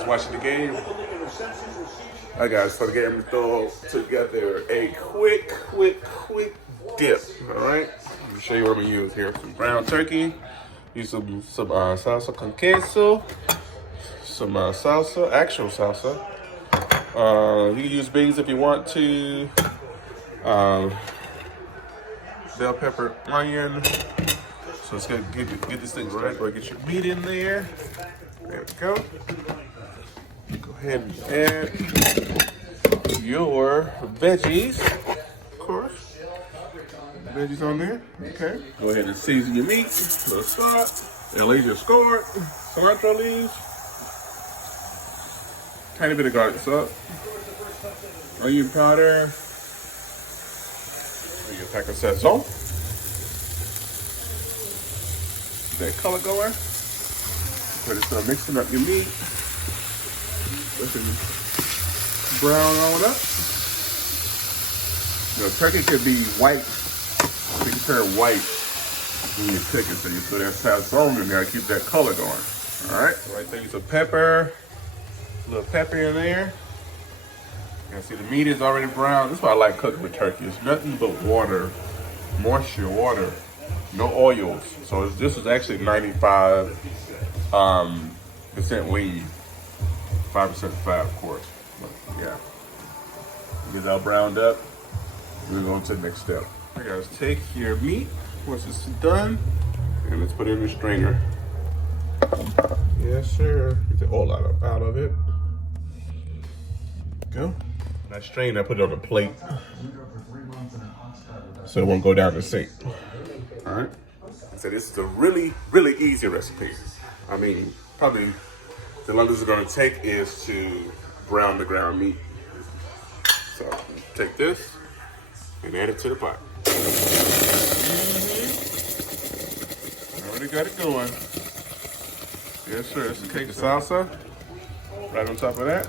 guys watching the game. Alright guys, so the game to throw together a quick dip. Alright, let me show you what I'm gonna use here. Some ground turkey, use some salsa con queso, some salsa, actual salsa. You can use beans if you want to. Bell pepper, onion. So let's get this thing right. Go get your meat in there. There we go. Go ahead and add your veggies, of course. Veggies on there. Okay. Go ahead and season your meat. A little salt. And leaves your scored. Cilantro leaves. Tiny bit of garlic salt. Onion powder. Your pack of sazon. That color going. So just start mixing up your meat. Let it brown on up. The turkey could be white. You can turn white when you cook it. So you put that sazon in there to keep that color going. All right. So right there, use a pepper. A little pepper in there. You can see the meat is already brown. This is why I like cooking with turkey. It's nothing but water, moisture, water, no oils. So this is actually 95% lean, 5% fat, of course. But yeah, get it all browned up. We're going to the next step. All right, guys, take your meat once it's done, and let's put it in the strainer. Yes, sir. Get the oil out of it. Go. When I strain, I put it on a plate so it won't go down the sink. All right. So this is a really easy recipe. I mean, probably the longest it's going to take is to brown the ground meat. So take this and add it to the pot. Already got it going. Yes, sir. It's a cake of salsa right on top of that.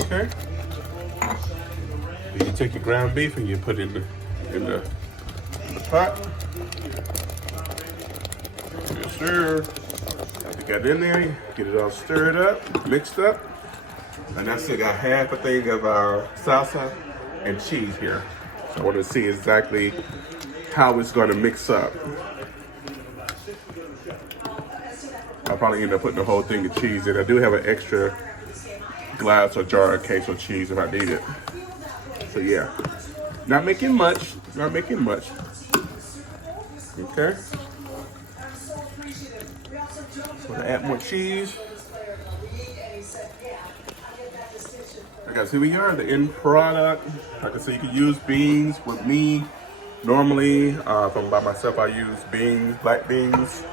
Okay. Then you take your ground beef and you put it in the pot. Yes, sir. After you got it in there, get it all stirred up, mixed up. And I still got half a thing of salsa and cheese here. So I want to see exactly how it's going to mix up. I'll probably end up putting the whole thing of cheese in. I do have an extra glass or jar of queso cheese if I need it. So yeah, not making much. Okay. So to add more cheese. Okay, guys, here we are, the end product. Like I said, you can use beans. With me, normally, if I'm by myself, I use beans, black beans.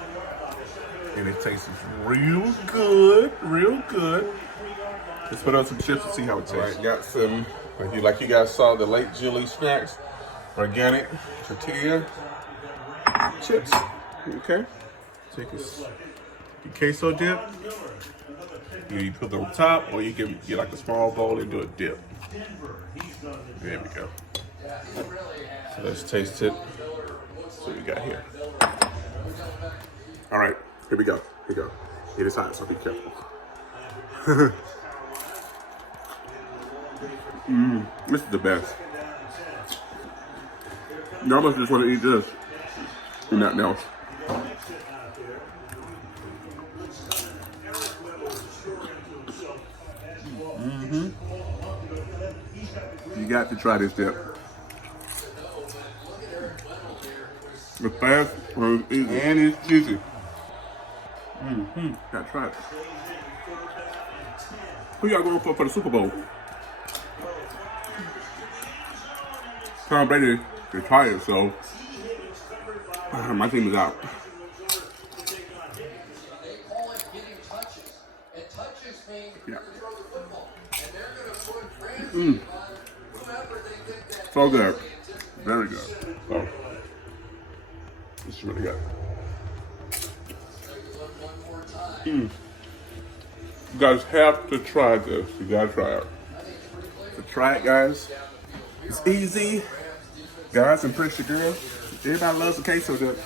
And it tastes real good. Let's put on some chips and see how it tastes. All right, got some, like you guys saw, the late Julie snacks, organic tortilla chips. Okay. Take your queso dip. You put it on top, or you can get like a small bowl and do a dip. There we go. So let's taste it. See what we got here. All right, here we go. It is hot, so be careful. This is the best. You almost just want to eat this and nothing else. You got to try this dip. It's fast, it's easy, and it's juicy. Gotta try it. Who y'all going for the Super Bowl? Tom Brady retired, so my team is out. Yeah. So good. Very good. Oh. This is really good. You guys have to try this. You gotta try it. So try it, guys. It's easy. Guys and pretty girls. Everybody loves the queso dip.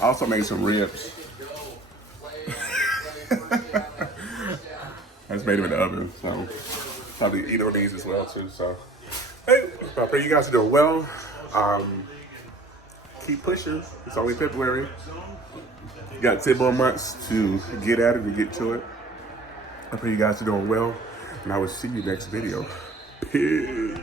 I also made some ribs. just made them in the oven, so probably eat on these as well too. So, hey, I pray you guys are doing well. Keep pushing. It's only February. You got 10 more months to get at it and get to it. I pray you guys are doing well, and I will see you next video. Peace.